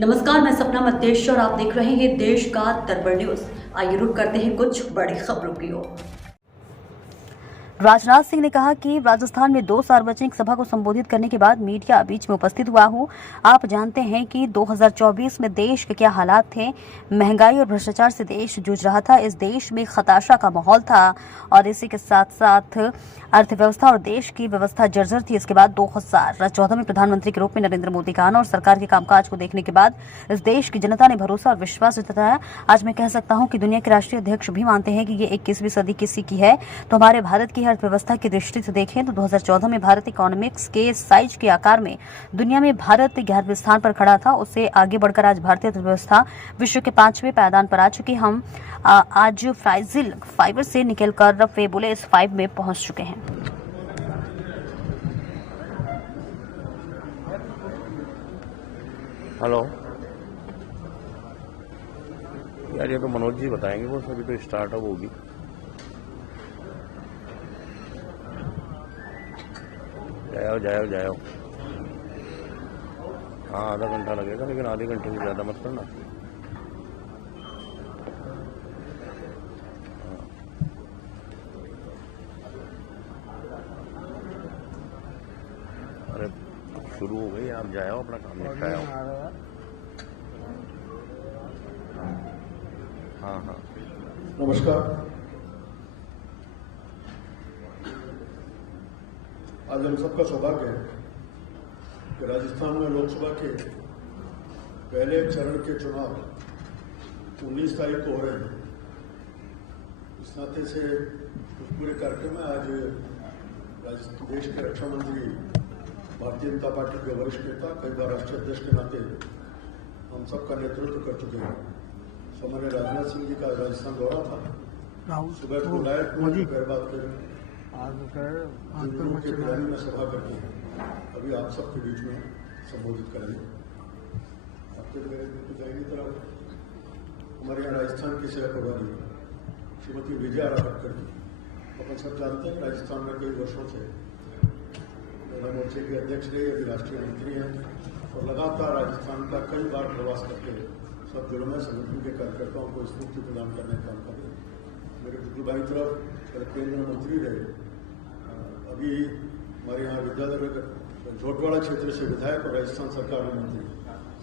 नमस्कार, मैं सपना मध्येश और आप देख रहे हैं देश का दरबार न्यूज। आइए रुक करते हैं कुछ बड़ी खबरों की ओर। राजनाथ सिंह ने कहा कि राजस्थान में 2 सार्वजनिक सभा को संबोधित करने के बाद मीडिया बीच में उपस्थित हुआ हूं। आप जानते हैं कि 2024 में देश के क्या हालात थे। महंगाई और भ्रष्टाचार से देश जूझ रहा था। इस देश में हताशा का माहौल था और इसी के साथ साथ अर्थव्यवस्था और देश की व्यवस्था जर्जर थी। इसके बाद 2014 में प्रधानमंत्री के रूप में नरेंद्र मोदी का आना और सरकार के कामकाज को देखने के बाद इस देश की जनता ने भरोसा और विश्वास जताया। आज मैं कह सकता हूं कि दुनिया के राष्ट्रीय अध्यक्ष भी मानते हैं कि ये 21वीं सदी किसी की है। तो हमारे भारत की अर्थव्यवस्था की दृष्टि से देखें तो 2014 में भारत इकोनॉमिक्स के साइज के आकार में दुनिया में भारत 11वें स्थान पर खड़ा था। उससे आगे बढ़कर आज भारतीय अर्थव्यवस्था विश्व के 5वें पायदान पर आ चुकी। हम आज फ्राइजिल फाइबर से निकलकर फेबुलेस 5 में पहुंच चुके हैं। हेलो यार, ये तो मनोज जी बताएंगे, वो सभी तो स्टार्टअप होगी। जाओ। हाँ, आधा घंटा लगेगा, लेकिन आधे घंटे से ज़्यादा मत करना। अरे शुरू हो गई, आप जाओ, अपना काम निपटाओ। हाँ। नमस्कार। आज हम सबका सौभाग्य है कि राजस्थान में लोकसभा के पहले चरण के चुनाव 19 तारीख को हो रहे हैं। इस नाते से उस पूरे कार्यक्रम में आज देश के रक्षा मंत्री, भारतीय जनता पार्टी के वरिष्ठ नेता, कई बार राष्ट्रीय अध्यक्ष के नाते हम सबका नेतृत्व कर चुके हैं। सामान्य राजनाथ सिंह जी का राजस्थान दौरा था। सुबह को लायक के पिलानी में सभा करके अभी आप सबके बीच में संबोधित करेंगे। आपके मेरे दाहिनी तरफ हमारे यहाँ राजस्थान की सेवा प्रभारी श्रीमती विजया रावतकर जी। अपन सब जानते हैं राजस्थान में कई वर्षों से महिला मोर्चे के अध्यक्ष रहे, अभी राष्ट्रीय मंत्री हैं और लगातार राजस्थान का कई बार प्रवास करके सब जिलों में संगठन के कार्यकर्ताओं को स्फूर्ति प्रदान करने का काम कर रहे हैं। मेरे बिल्कुल बाई तरफ केंद्रीय मंत्री रहे, अभी हमारे यहाँ विद्याधर झोटवाड़ा क्षेत्र से विधायक और राजस्थान सरकार में मंत्री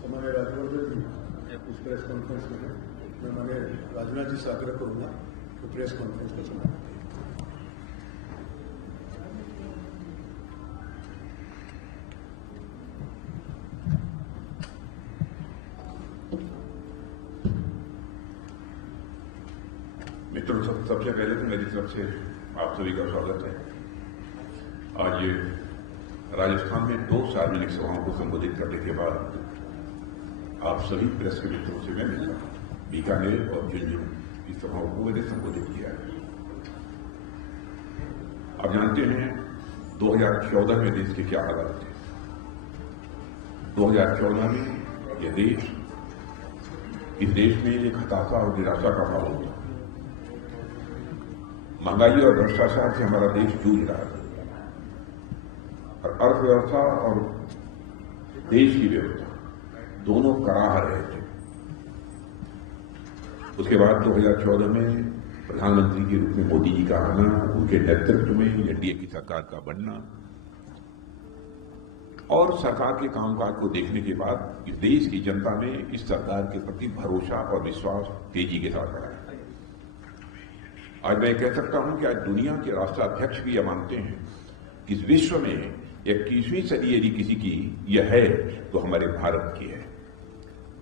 सामान्य राजवर्धन जी उस प्रेस कॉन्फ्रेंस में मैं माने राजनाथ जी से आग्रह करूंगा कि प्रेस कॉन्फ्रेंस को सुना। मित्रों, सबसे पहले तो मेरी तरफ से आप सभी का स्वागत है। आज राजस्थान में 2 सार्वजनिक सभाओं को संबोधित करने के बाद आप सभी प्रेस के मित्रों से मैं मिला। बीकानेर और झुंझुनू की सभाओं को मैंने संबोधित किया है। आप जानते हैं 2014 में देश के क्या हालात थे। 2014 में यह देश, इस देश में एक हताशा और निराशा का माहौल था। महंगाई और भ्रष्टाचार से हमारा देश जूझ रहा था और अर्थव्यवस्था और देश की व्यवस्था दोनों कराह रहे थे। उसके बाद 2014 में प्रधानमंत्री के रूप में मोदी जी का आना, उनके नेतृत्व में एनडीए की सरकार का बनना और सरकार के कामकाज को देखने के बाद इस देश की जनता में इस सरकार के प्रति भरोसा और विश्वास तेजी के साथ बढ़ा है। आज मैं कह सकता हूं कि आज दुनिया के राष्ट्राध्यक्ष भी यह मानते हैं कि इस विश्व में 21वीं सदी यदि किसी की यह है तो हमारे भारत की है।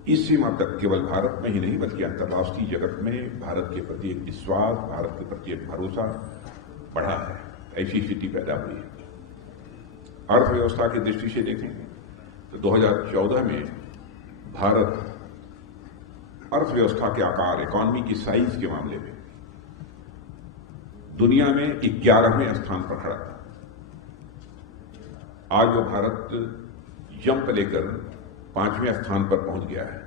इस सीमा तक केवल भारत में ही नहीं बल्कि अंतर्राष्ट्रीय जगत में भारत के प्रति एक विश्वास, भारत के प्रति एक भरोसा बढ़ा है। ऐसी स्थिति पैदा हुई है। अर्थव्यवस्था की दृष्टि से देखेंगे तो 2014 में भारत अर्थव्यवस्था के आकार, इकोनॉमी की साइज के मामले में दुनिया में 11वें स्थान पर खड़ा था। आज वो भारत जंप लेकर 5वें स्थान पर पहुंच गया है।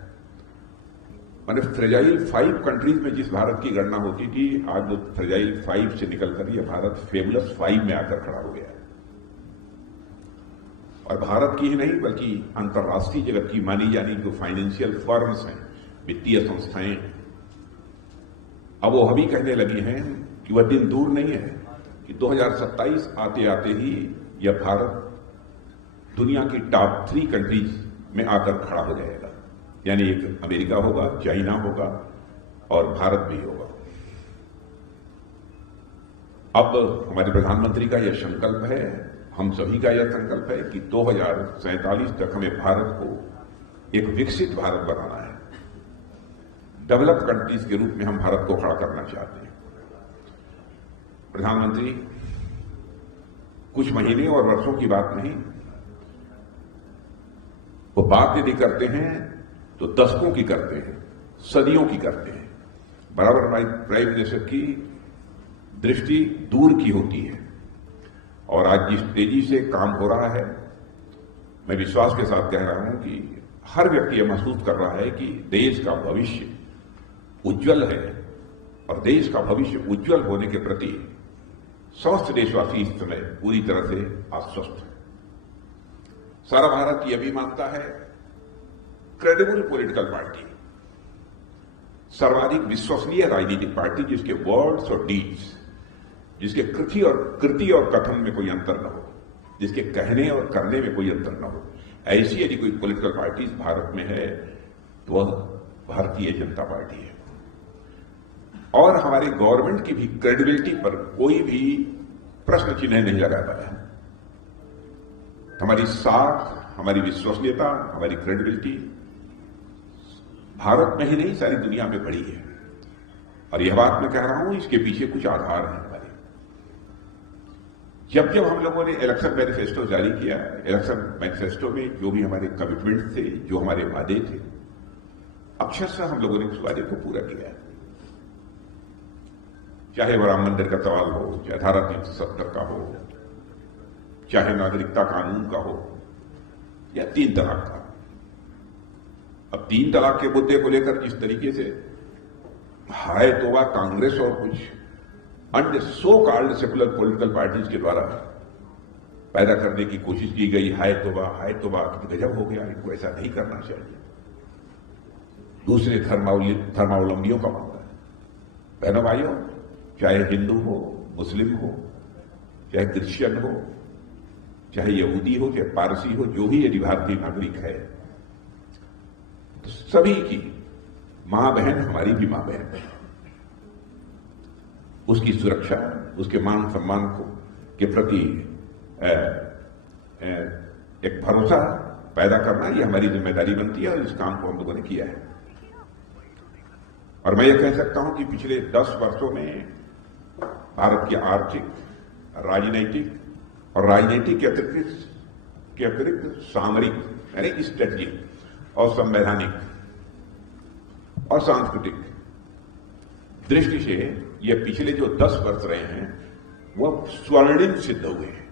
माने फ्रेजाइल 5 कंट्रीज में जिस भारत की गणना होती थी, आज वो फ्रेजाइल 5 से निकलकर ये भारत फेबुलस 5 में आकर खड़ा हो गया है। और भारत की ही नहीं बल्कि अंतर्राष्ट्रीय जगत की मानी जानी जो फाइनेंशियल फर्म्स हैं, वित्तीय संस्थाएं, अब वो अभी कहने लगी हैं कि वह दिन दूर नहीं है कि 2027 आते आते ही यह भारत दुनिया की टॉप 3 कंट्रीज में आकर खड़ा हो जाएगा। यानी एक अमेरिका होगा, चाइना होगा और भारत भी होगा। अब हमारे प्रधानमंत्री का यह संकल्प है, हम सभी का यह संकल्प है कि 2047 तक हमें भारत को एक विकसित भारत बनाना है। डेवलप्ड कंट्रीज के रूप में हम भारत को खड़ा करना चाहते हैं। प्रधानमंत्री कुछ महीने और वर्षों की बात नहीं, वो बात यदि करते हैं तो दशकों की करते हैं, सदियों की करते हैं। बराबर प्राइम मिनिस्टर की दृष्टि दूर की होती है और आज जिस तेजी से काम हो रहा है, मैं विश्वास के साथ कह रहा हूं कि हर व्यक्ति यह महसूस कर रहा है कि देश का भविष्य उज्जवल है और देश का भविष्य उज्जवल होने के प्रति समस्त देशवासी इस समय पूरी तरह से आश्वस्त है। सारा भारत यह भी मानता है क्रेडिबल पॉलिटिकल पार्टी, सर्वाधिक विश्वसनीय राजनीतिक पार्टी जिसके वर्ड्स और डीड्स, जिसके कृति और कथन में कोई अंतर न हो, जिसके कहने और करने में कोई अंतर न हो, ऐसी यदि कोई पॉलिटिकल पार्टी भारत में है तो वह भारतीय जनता पार्टी है। और हमारे गवर्नमेंट की भी क्रेडिबिलिटी पर कोई भी प्रश्न चिन्ह नहीं लगाता है। हमारी साख, हमारी विश्वसनीयता, हमारी क्रेडिबिलिटी भारत में ही नहीं सारी दुनिया में बढ़ी है। और यह बात मैं कह रहा हूं, इसके पीछे कुछ आधार हैं हमारे। जब जब हम लोगों ने इलेक्शन मैनिफेस्टो जारी किया, इलेक्शन मैनिफेस्टो में जो भी हमारे कमिटमेंट थे, जो हमारे वादे थे, अक्षरशः हम लोगों ने उस वादे को पूरा किया। चाहे वो राम मंदिर का सवाल हो, चाहे धारा 370 का हो, चाहे नागरिकता कानून का हो, या 3 तलाक का। अब 3 तलाक के मुद्दे को लेकर जिस तरीके से हाय तोबा कांग्रेस और कुछ अन्य so called secular political parties के द्वारा पैदा करने की कोशिश की गई, हाय तोबा गजब हो गया, इनको ऐसा नहीं करना चाहिए। दूसरे धर्मावलंबियों का मामला है। बहनों भाइयों, चाहे हिंदू हो, मुस्लिम हो, चाहे क्रिश्चियन हो, चाहे यहूदी हो, चाहे पारसी हो, जो भी यदि भारतीय नागरिक है, तो सभी की मां बहन हमारी भी मां बहन है। उसकी सुरक्षा, उसके मान सम्मान को के प्रति एक भरोसा पैदा करना, ये हमारी जिम्मेदारी बनती है और इस काम को हम लोगों ने किया है। और मैं ये कह सकता हूं कि पिछले 10 वर्षों में भारत की आर्थिक, राजनैतिक और राजनीतिक के अतिरिक्त सामरिक यानी स्ट्रेटेजिक और संवैधानिक और सांस्कृतिक दृष्टि से ये पिछले जो 10 वर्ष रहे हैं वह स्वर्णिम सिद्ध हुए हैं।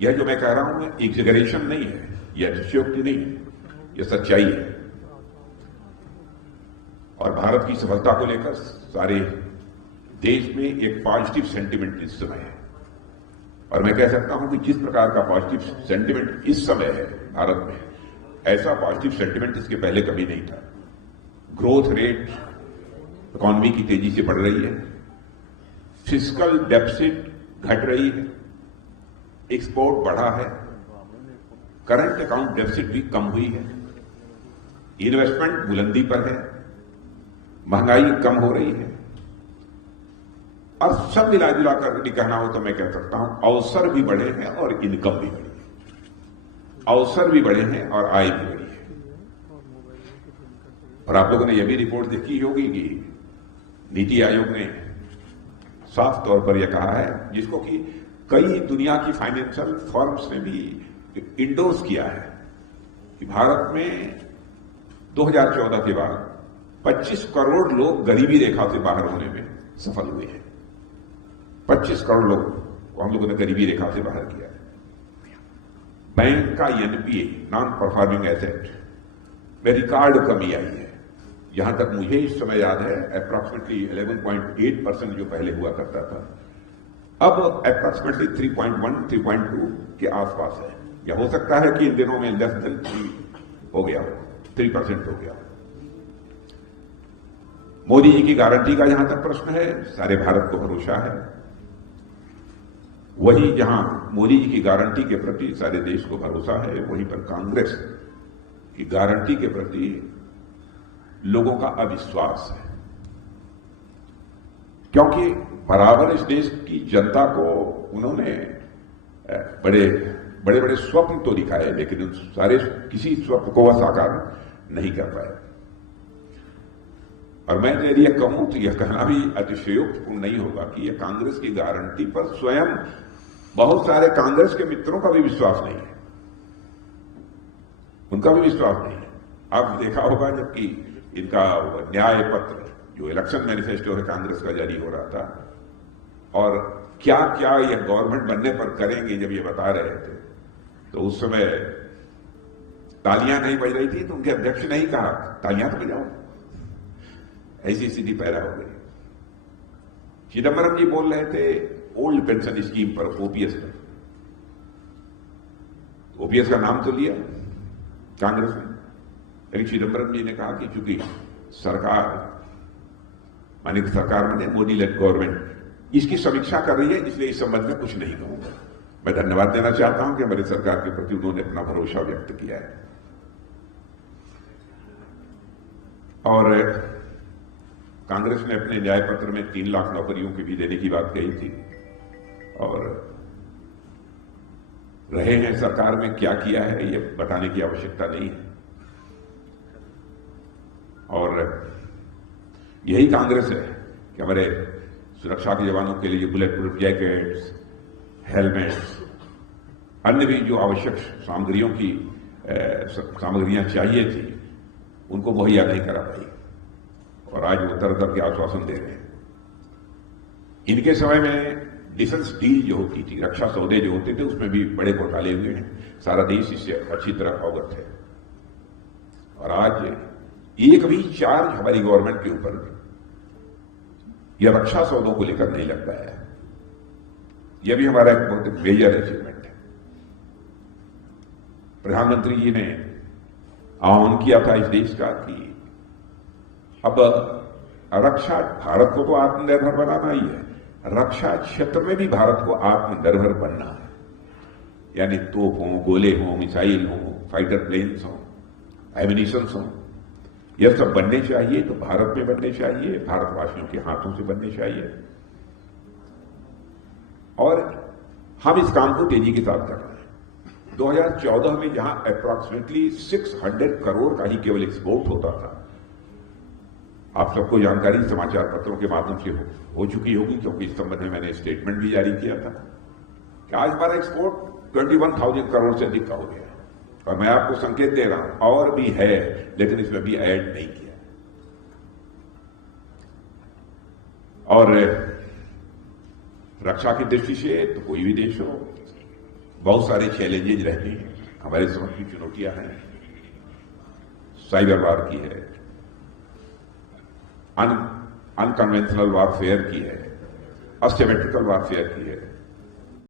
यह जो मैं कह रहा हूं एग्जेगरेशन नहीं है, यह अतिशयोक्ति नहीं है, यह सच्चाई है। और भारत की सफलता को लेकर सारे देश में एक पॉजिटिव सेंटिमेंट इस समय है। और मैं कह सकता हूं कि जिस प्रकार का पॉजिटिव सेंटिमेंट इस समय है भारत में, ऐसा पॉजिटिव सेंटिमेंट इसके पहले कभी नहीं था। ग्रोथ रेट इकॉनमी की तेजी से बढ़ रही है, फिस्कल डेफिसिट घट रही है, एक्सपोर्ट बढ़ा है, करंट अकाउंट डेफिसिट भी कम हुई है, इन्वेस्टमेंट बुलंदी पर है, महंगाई कम हो रही है। और सब मिला जुला कर यदि कहना हो तो मैं कह सकता हूं अवसर भी बढ़े हैं और इनकम भी बढ़ी है। अवसर भी बढ़े हैं और आय भी बढ़ी है। और आप लोगों ने यह भी रिपोर्ट देखी होगी कि नीति आयोग ने साफ तौर पर यह कहा है, जिसको कि कई दुनिया की फाइनेंशियल फर्म्स ने भी इंडोर्स किया है, कि भारत में 2014 के बाद 25 करोड़ लोग गरीबी रेखा से बाहर होने में सफल हुए हैं। 25 करोड़ लोग को हम लोगों ने गरीबी रेखा से बाहर किया है। बैंक का एनपीए, नॉन परफॉर्मिंग एसेट में रिकॉर्ड कमी आई है। यहां तक मुझे इस समय याद है अप्रॉक्सीमेटली 11.8% जो पहले हुआ करता था, अब अप्रॉक्सीमेटली 3.1, 3.2 के आसपास है। या हो सकता है कि इन दिनों में लेस देन 3% हो गया। मोदी जी की गारंटी का जहां तक प्रश्न है, सारे भारत को भरोसा है। वही जहां मोदी जी की गारंटी के प्रति सारे देश को भरोसा है, वहीं पर कांग्रेस की गारंटी के प्रति लोगों का अविश्वास है। क्योंकि बराबर इस देश की जनता को उन्होंने बड़े बड़े स्वप्न तो दिखाए, लेकिन उन सारे किसी स्वप्न को वह साकार नहीं कर पाए। और मैं यदि यह कहूं तो यह कहना भी अतिशयोक्तिपूर्ण नहीं होगा कि यह कांग्रेस की गारंटी पर स्वयं बहुत सारे कांग्रेस के मित्रों का भी विश्वास नहीं है, उनका भी विश्वास नहीं है। आप देखा होगा जबकि इनका न्याय पत्र जो इलेक्शन मैनिफेस्टो है कांग्रेस का जारी हो रहा था, और क्या क्या यह गवर्नमेंट बनने पर करेंगे जब ये बता रहे थे, तो उस समय तालियां नहीं बज रही थी तो उनके अध्यक्ष ने ही कहा तालियां तो बजाओ। ऐसी स्थिति पैदा हो गई। चिदंबरम जी बोल रहे थे ओल्ड पेंशन स्कीम पर, ओपीएस पर। ओपीएस का नाम तो लिया कांग्रेस ने, लेकिन चिदंबरम जी ने कहा कि चूंकि सरकार माने मोदी लेड गवर्नमेंट इसकी समीक्षा कर रही है, इसलिए इस संबंध में कुछ नहीं कहूंगा। मैं धन्यवाद देना चाहता हूं कि हमारी सरकार के प्रति उन्होंने अपना भरोसा व्यक्त किया है। और कांग्रेस ने अपने न्याय पत्र में 3 लाख नौकरियों की भी देने की बात कही थी, और रहे हैं सरकार में क्या किया है ये बताने की आवश्यकता नहीं है। और यही कांग्रेस है कि हमारे सुरक्षा के जवानों के लिए बुलेट प्रूफ जैकेट्स, हेलमेट्स, अन्य भी जो आवश्यक सामग्रियां चाहिए थी उनको मुहैया नहीं करा पाई, और आज वो तरह तरह के आश्वासन दे रहे हैं। इनके समय में डिफेंस डील जो होती थी, रक्षा सौदे जो होते थे, उसमें भी बड़े घोटाले हुए हैं। सारा देश इससे अच्छी तरह अवगत है। और आज एक भी चार्ज हमारी गवर्नमेंट के ऊपर यह रक्षा सौदों को लेकर नहीं लग पाया है। यह भी हमारा एक बहुत मेजर अचीवमेंट है। प्रधानमंत्री जी ने आह्वान किया था इस देश का कि अब रक्षा, भारत को तो आत्मनिर्भर बनाना ही है, रक्षा क्षेत्र में भी भारत को आत्मनिर्भर बनना है। यानी तोप हो, गोले हो, मिसाइल हो, फाइटर प्लेन्स हो, एमिनिशंस हो, यह सब बनने चाहिए तो भारत में बनने चाहिए, भारतवासियों के हाथों से बनने चाहिए। और हम इस काम को तेजी के साथ कर रहे हैं। 2014 में जहां अप्रॉक्सीमेटली 600 करोड़ का ही केवल एक्सपोर्ट होता था, आप सबको जानकारी समाचार पत्रों के माध्यम से हो चुकी होगी, क्योंकि इस संबंध में मैंने स्टेटमेंट भी जारी किया था कि आज हमारा एक्सपोर्ट 21,000 करोड़ से अधिक का हो गया है। और मैं आपको संकेत दे रहा हूं और भी है, लेकिन इसमें भी ऐड नहीं किया। और रक्षा की दृष्टि से तो कोई भी देश हो, बहुत सारे चैलेंजेज रहते हैं। हमारे समझ की चुनौतियां हैं, साइबर वार की है, अनकन्वेंशनल वारफेयर की है, असिमेट्रिकल वारफेयर की है,